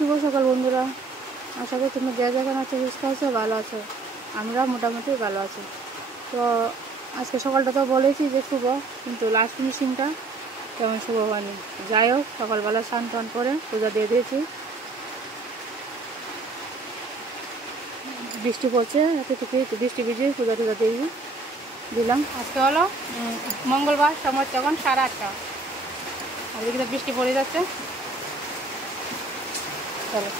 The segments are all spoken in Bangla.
শুভ সকাল বন্ধুরা, আশা করি তোমরা যে যেখানে আছো সুস্থ আছো, ভালো আছো। আমরা মোটামুটি ভালো আছি। তো আজকে সকালটা তো বলেছি যে শুভ, কিন্তু লাস্ট ফিনিশিংটা তেমন শুভ হয়নি। যাই হোক, সকালবেলা স্নান টান করে পূজা দিয়ে দিয়েছি। বৃষ্টি পড়ছে, এত থেকে বৃষ্টি ভিজিয়ে পূজা টুজা দিয়ে দিলাম। আজকে হলো মঙ্গলবার, সময় তখন 8:30। আর এদিকে বৃষ্টি পড়ে যাচ্ছে। চলো,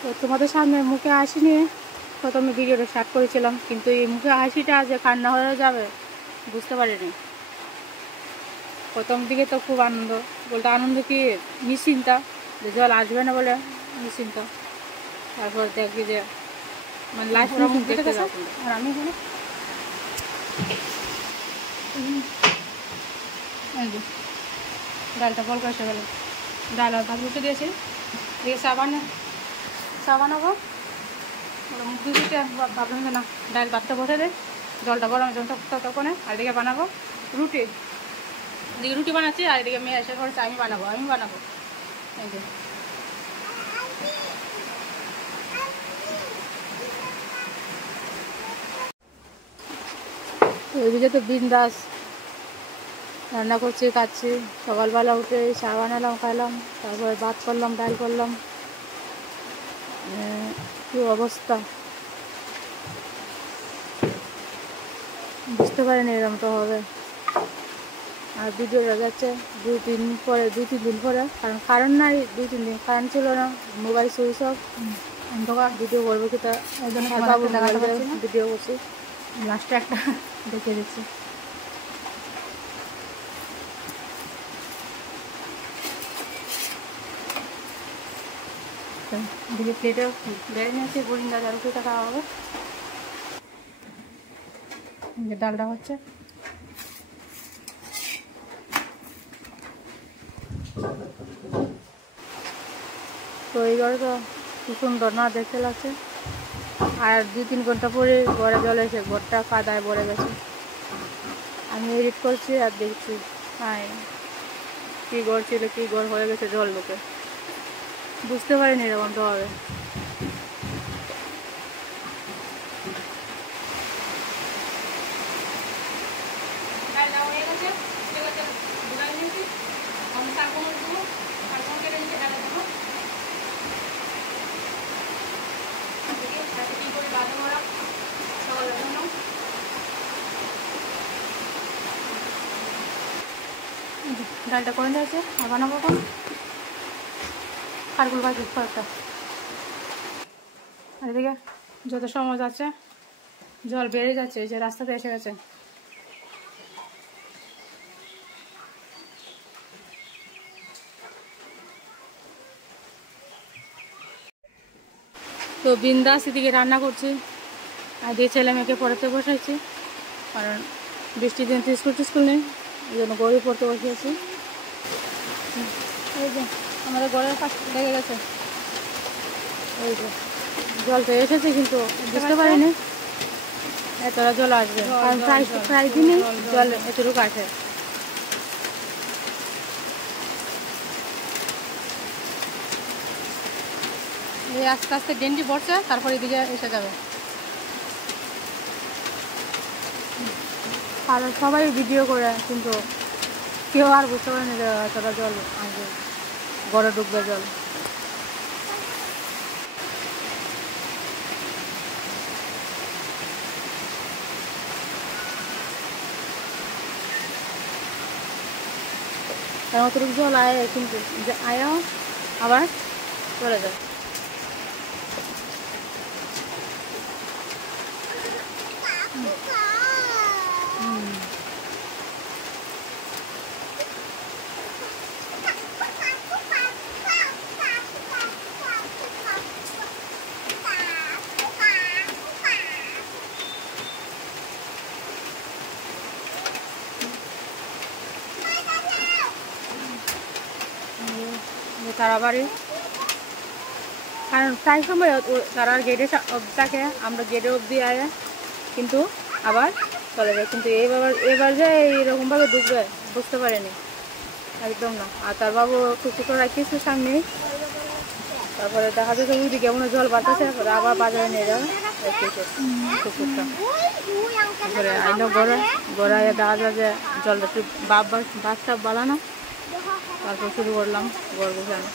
তো তোমাদের সামনে মুখে হাসি নিয়ে প্রথমে ভিডিওটা স্টার্ট করেছিলাম, কিন্তু এই মুখে হাসিটা যে কান্না হয়ে যাবে বুঝতে পারিনি। প্রথম দিকে তো খুব আনন্দ, বলতে আনন্দ কি নিশ্চিন্তা, যে জল আসবে না বলে নিশ্চিন্তা। তারপর দেখি যে মানে লাস্ট দেখতে যাবো। আর আমি এখানে ডালটা বল করে এসে গেল, ডাল আর ভাত বসে দিয়েছি। দিয়ে চা বানাবো। মুখ ধুতে ভাবলাম যে না, ডাল ভাতটা বসে দে, জলটা গরম ততক্ষণে। আর এদিকে বানাবো রুটি, এদিকে রুটি বানাচ্ছি, আর এদিকে মেয়ে এসে করেছে আমি বানাবো। এই যে এদিকে তো বিন্দাস রান্না করছি, খাচ্ছি। সকালবেলা উঠে চা বানালাম, খাইলাম, তারপরে ভাত করলাম, ডাল করলাম। কি অবস্থা বুঝতে পারিনি এরকমটা হবে। আর ভিডিওটা যাচ্ছে 2-3 দিন পরে, কারণ কারেন্ট নাই। 2-3 দিন কারেন্ট ছিল না, মোবাইল সুইচ অফ, অন্ধকার। ভিডিও করবো কি তা এই জন্য ভিডিও করছি। লাস্টে একটা দেখে দিচ্ছি। দিকে প্লেটে বেড়ে নিয়েছি, বুড়িন্দা যা রুটিটা খাওয়া হবে। ডালটা হচ্ছে, তো এই ঘরটা খুব সুন্দর না দেখতে লাগছে। আর 2-3 ঘন্টা পরে ঘরে জল এসে ঘরটা কাদায় ভরে গেছে। আমি এডিট করছি আর দেখছি, হ্যাঁ কী ঘর ছিল, কী ঘর হয়ে গেছে জল ঢুকে। বুঝতে পারিনি এরকমটা হবে। ডালটা করে নিয়েছে, আর বানাবো এখন কারগুল ভাজি কয়েকটা। আর এদিকে যত সময় যাচ্ছে জল বেড়ে যাচ্ছে, এই যে রাস্তাতে এসে গেছে। তো বিন্দাস এদিকে রান্না করছি, আর দিয়ে ছেলে মেয়েকে পড়াতে বসাইছি, কারণ বৃষ্টির দিন তো স্কুল নেই, এই জন্য গড়ে পড়তে বসিয়েছি। এই যে আমাদের ঘরের পাশ লেগে গেছে, এই যে জলটা এসেছে, কিন্তু বুঝতে পারিনি এতটা জল আসবে, কারণ প্রায় দিনই জল এতটুকু আসে। এই আস্তে আস্তে ডেন্ডি পড়ছে, তারপর এদিকে এসে যাবে। আর সবাই ভিডিও করে, কিন্তু কেউ আর বুঝতে পারেনি যে এতটা জল আসবে, ঘরে ডুববে জল। অতটুকু জল আয়, কিন্তু আয়াও আবার চলে যায়। তারা বাড়ি, কারণ প্রায় সময় তারা গেটে থাকে, আমরা গেটে অবধি আয়, কিন্তু আবার চলে যায়, কিন্তু এবার যে এইরকমভাবে ডুববে বুঝতে পারিনি একদম না। আর তার বাবু কুচি করে রাখিয়েছে সামনে, তারপরে দেখা যাচ্ছে ওই দিকে মনে জল বাতাসে, আবার বাজারে নিয়ে যাবে কুকুরটা। তারপরে আইলো গড়ায় দেখা যায় যে জলটা একটু বাচ্চা বালানো, তারপর শুরু করলাম গড় গোছানো।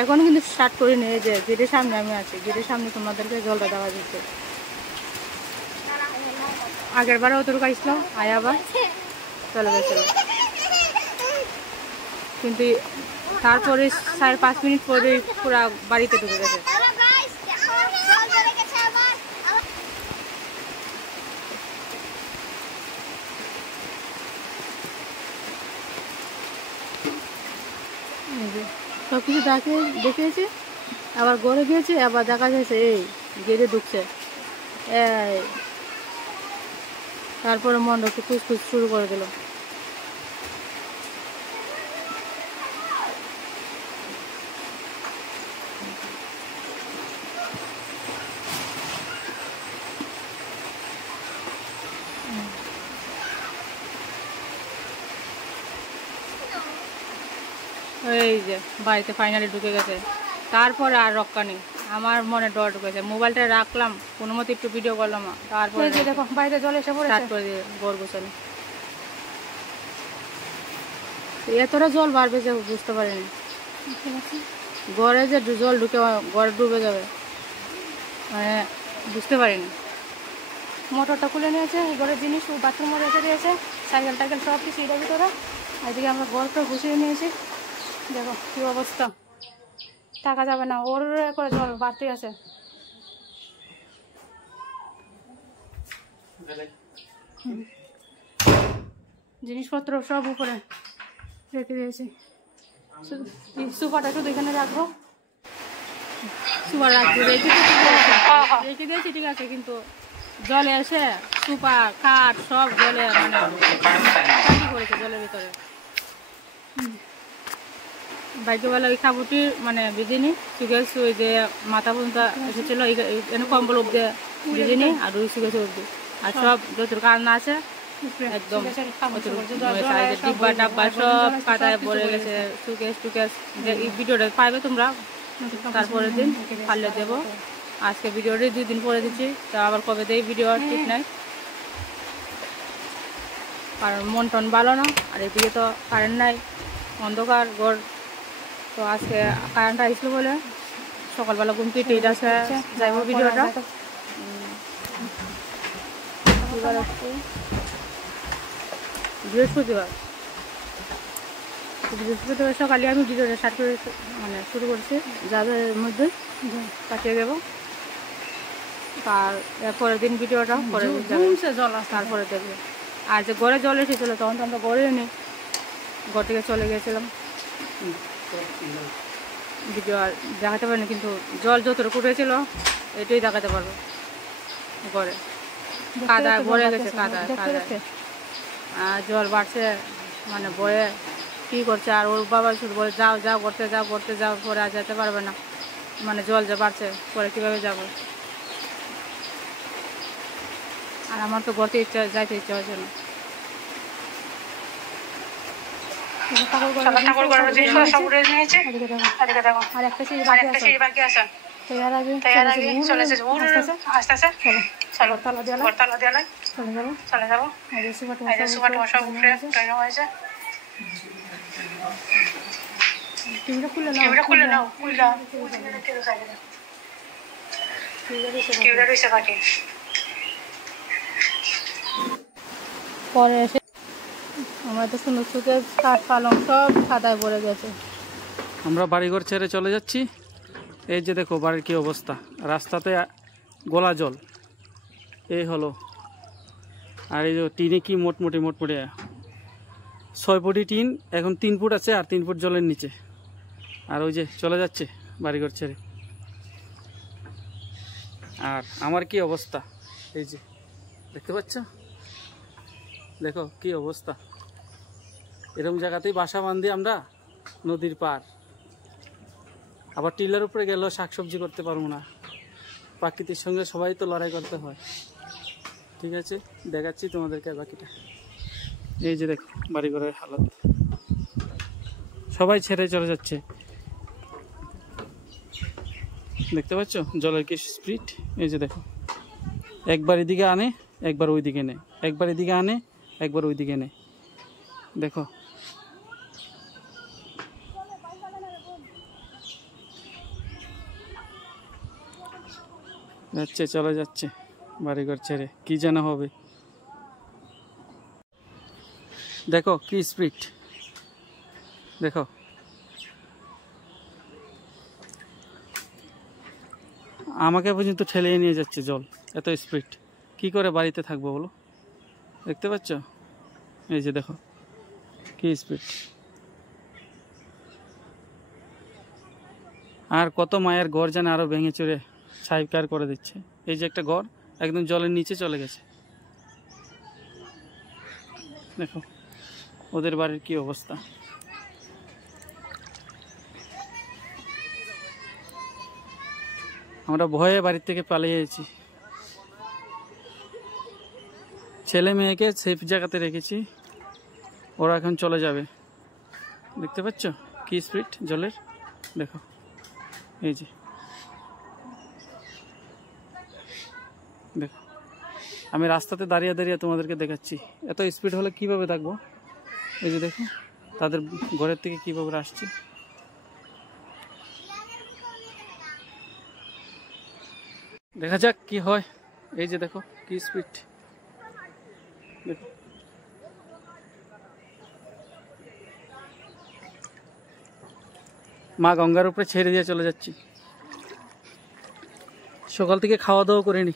এখনো কিন্তু স্টার্ট করিনি, এই যে গেটের সামনে আমি আছি, গেটের সামনে তোমাদেরকে জলটা দেওয়া দিচ্ছে। আগের বারে অতটুকু আসলো, আয় আবার চলে গেছিল, কিন্তু তারপরে 5.5 মিনিট পরে পুরা বাড়িতে ঢুকে গেছে। সবকিছু দেখেছে, আবার গড়ে গিয়েছে, আবার দেখা যাচ্ছে এই গেড়ে ঢুকছে। তারপরে মন একটু খুঁজখুঁজ শুরু করে দিল। এই যে বাড়িতে ফাইনালি ঢুকে গেছে, তারপরে আর রক্ষা নেই, আমার মনে ডর ঢুকেছে। মোবাইলটা রাখলাম, কোনো মতো একটু ভিডিও করলাম, তারপরে দেখো বাড়িতে জল এসে পড়ে স্টার্ট করে দিয়ে গড় গোছানো। এতটা জল বাড়বে যে বুঝতে পারিনি, গড়ে যে জল ঢুকে গড়ে ডুবে যাবে মানে বুঝতে পারিনি। মোটরটা খুলে নিয়েছে, ঘরের জিনিস বাথরুমে রেখে দিয়েছে, সাইকেল টাইকেল সব কিছু এটার ভিতরে। এদিকে আমরা ঘরটা গুছিয়ে নিয়েছি, দেখো কি অবস্থা, থাকা যাবে না, ওর করে জল বাড়তে আছে। জিনিসপত্র সব উপরে রেখে দিয়েছি, সোফাটা শুধু এখানে রাখবো, সোফা রাখবো রেখে দিয়েছি ঠিক আছে, কিন্তু জলে এসে সোফা খাট সব জলে মানে করেছে জলের ভিতরে। ভাগ্যবেলা ওই কাপড়টির মানে বিজিনি শুকেছে, ওই যে মাথা পর্যন্ত এসেছিল এনে কম্বল অব্দি বিজিনি, আর ওই শুকেছে অব্দি, আর সব যত কান্না আছে একদম ডিব্বা ডাব্বা সব কাদায় ভরে গেছে, টুকেস। এই ভিডিওটা পাইবে তোমরা তারপরের দিন, পারলে দেবো। আজকে ভিডিওটি 2 দিন পরে দিচ্ছি, তা আবার কবে দেই ভিডিও ঠিক নাই, কারণ মন টন ভালো না, আর এদিকে তো কারেন্ট নাই, অন্ধকার ঘর। তো আজকে কারেন্টটা আসলো বলে সকালবেলা ঘুম থেকে এটা যাইব ভিডিওটা। বৃহস্পতিবার সকালে আমি ভিডিওটা স্টার্ট করে মানে শুরু করছি, যাদের মধ্যে কাটিয়ে দেবো, আর পরের দিন ভিডিওটা পরে জল তারপরে দেখবে। আর যে ঘরে জল এসেছিলো তখন তো আমরা ঘরে নেই, ঘর থেকে চলে গিয়েছিলাম, ভিডিও আর দেখাতে পারিনি, কিন্তু জল যতটুকু উঠেছিল এটাই দেখাতে পারবো। ঘরে কাদায় ভরে গেছে, কাদায় আর জল বাড়ছে মানে ভয়ে কী করছে, আর ওর বাবা শুধু বলে যাও করতে যাও, পরে আর যেতে পারবে না, মানে জল যে বাড়ছে পরে কীভাবে যাবো। আর আমার তো যাইতে ইচ্ছা হচ্ছে না। আর একটা সিঁড়ি বাকি আছে, চলে যাবো। খুলে নাও, পরে এসে আমরা তো সুন্দর সুখে কাঠ পালং সব কাদায় ভরে গেছে। আমরা বাড়িঘর ছেড়ে চলে যাচ্ছি, এই যে দেখো বাড়ির কি অবস্থা, রাস্তাতে গোলা জল, এই হলো। আর এই যে টিনে কি মোটমুটি 6 ফুটি টিন, এখন 3 ফুট আছে, আর 3 ফুট জলের নিচে। আর ওই যে চলে যাচ্ছে বাড়িঘর ছেড়ে। আর আমার কি অবস্থা, এই যে দেখতে পাচ্ছ, দেখো কি অবস্থা। এরকম জায়গাতেই বাসা বাঁধি আমরা, নদীর পার। আবার টিলার উপরে গেলেও শাকসবজি করতে পারবো না, প্রকৃতির সঙ্গে সবাই তো লড়াই করতে হয়। ঠিক আছে, দেখাচ্ছি তোমাদেরকে বাকিটা। এই যে দেখো বাড়িঘরের হালত, সবাই ছেড়ে চলে যাচ্ছে। দেখতে পাচ্ছ জলের কি স্পিড। এই যে দেখো, একবার এদিকে আনে একবার ওই দিকে নেয়, একবার এদিকে আনে একবার ওই দিকে নেয়। দেখো যাচ্ছে, চলে যাচ্ছে বাড়িঘর ছেড়ে। কি যেন হবে, দেখো কি স্পিড। দেখো আমাকে পর্যন্ত ঠেলিয়ে নিয়ে যাচ্ছে জল, এত স্পিড। কি করে বাড়িতে থাকবো বলো? দেখতে পাচ্ছ? এই যে দেখো কি স্পিড। আর কত মায়ের ঘর জানে আরো ভেঙে চুরে ছাইকার করে দিচ্ছে। এই যে একটা ঘর একদম জলের নিচে চলে গেছে। দেখো ওদের বাড়ির কি অবস্থা। আমরা ভয়ে বাড়ির থেকে পালিয়ে এসেছি। ছেলে মেয়েকে সেফ জায়গাতে রেখেছি, ওরা এখন চলে যাবে। দেখতে পাচ্ছ কি স্পিড জলের, দেখো। এই যে দেখো, আমি রাস্তাতে দাঁড়িয়ে দাঁড়িয়ে তোমাদেরকে দেখাচ্ছি। এত স্পিড হলে কিভাবে থাকবো? এই যে দেখো তাদের ঘরের থেকে কিভাবে আসছে। দেখা যাক কি হয়। এই যে দেখো কি স্পিড, দেখো। মা গঙ্গার উপরে ছেড়ে দিয়ে চলে যাচ্ছি। সকাল থেকে খাওয়া দাওয়া করিনি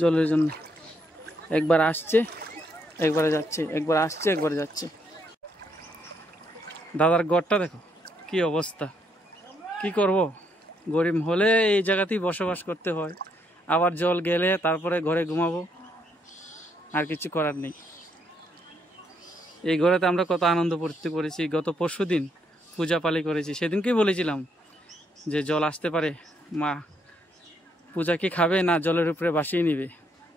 জলের জন্য। একবার আসছে একবারে যাচ্ছে, একবার আসছে একবারে যাচ্ছে। দাদার ঘরটা দেখো কি অবস্থা। কি করব, গরিব হলে এই জায়গাতেই বসবাস করতে হয়। আবার জল গেলে তারপরে ঘরে ঘুমাবো, আর কিছু করার নেই। এই ঘরেতে আমরা কত আনন্দ ফুর্তি করেছি। গত পরশুদিন পূজা পালি করেছি, সেদিনকেই বলেছিলাম যে জল আসতে পারে, মা পূজা কি খাবে না জলের উপরে বাসিয়ে নিবে।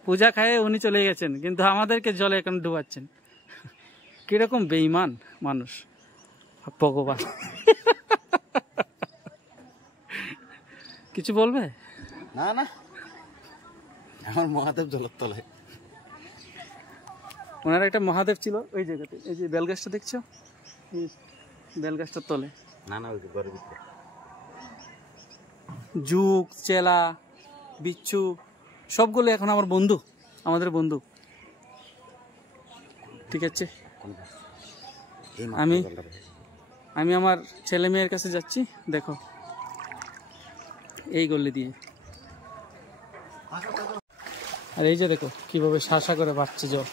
পূজা খায় উনি চলে গেছেন, কিন্তু আমাদেরকে জলে এখন ডুবাচ্ছেন। কিরকম বেঈমান মানুষ ভগবান। কিছু বলবে? না না, আমার মহাদেব জলের তলায়। ওনার একটা মহাদেব ছিল ওই জায়গাতে। এই যে বেলগাছটা দেখছো, বেলগাছটার তলে। না না, ওই ঘরের ভিতরে যুগ, চেলা, বিচ্ছু সবগুলো এখন আমার বন্ধু, আমাদের বন্ধু। ঠিক আছে, আমি আমার ছেলে মেয়ের কাছে যাচ্ছি। দেখো এই গলি দিয়ে, আর এই যে দেখো কিভাবে শাসা করে বাড়ছে জল।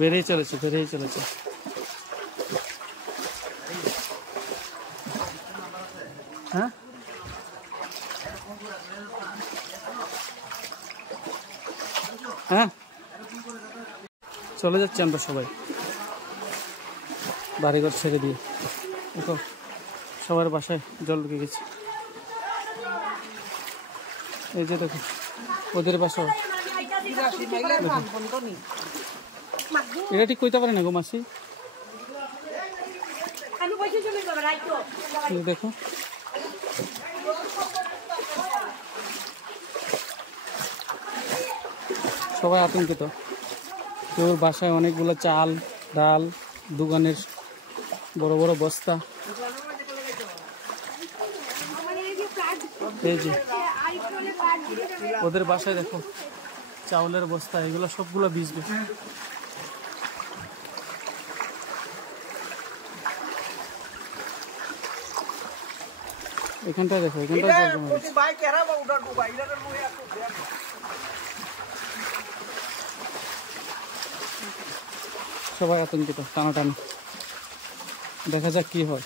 বেড়েই চলেছে, বেড়েই চলেছে। হ্যাঁ হ্যাঁ, চলে যাচ্ছি আমরা সবাই বাড়িঘর ছেড়ে দিয়ে। দেখো সবার বাসায় জল ঢুকে গেছে। এই যে দেখো ওদের বাসা। এটা ঠিক কইতে পারে না গো মাসি। দেখো সবাই আতঙ্কিত। তোর বাসায় অনেকগুলো চাল ডাল, দোকানের বড় বড় বস্তা। এই যে ওদের বাসায় দেখো চাউলের বস্তা, এগুলো সবগুলো ভিজবে। এখানটায় দেখো, এখানটায় সবাই আতঙ্কিত, টানাটানি। দেখা যাক কি হয়।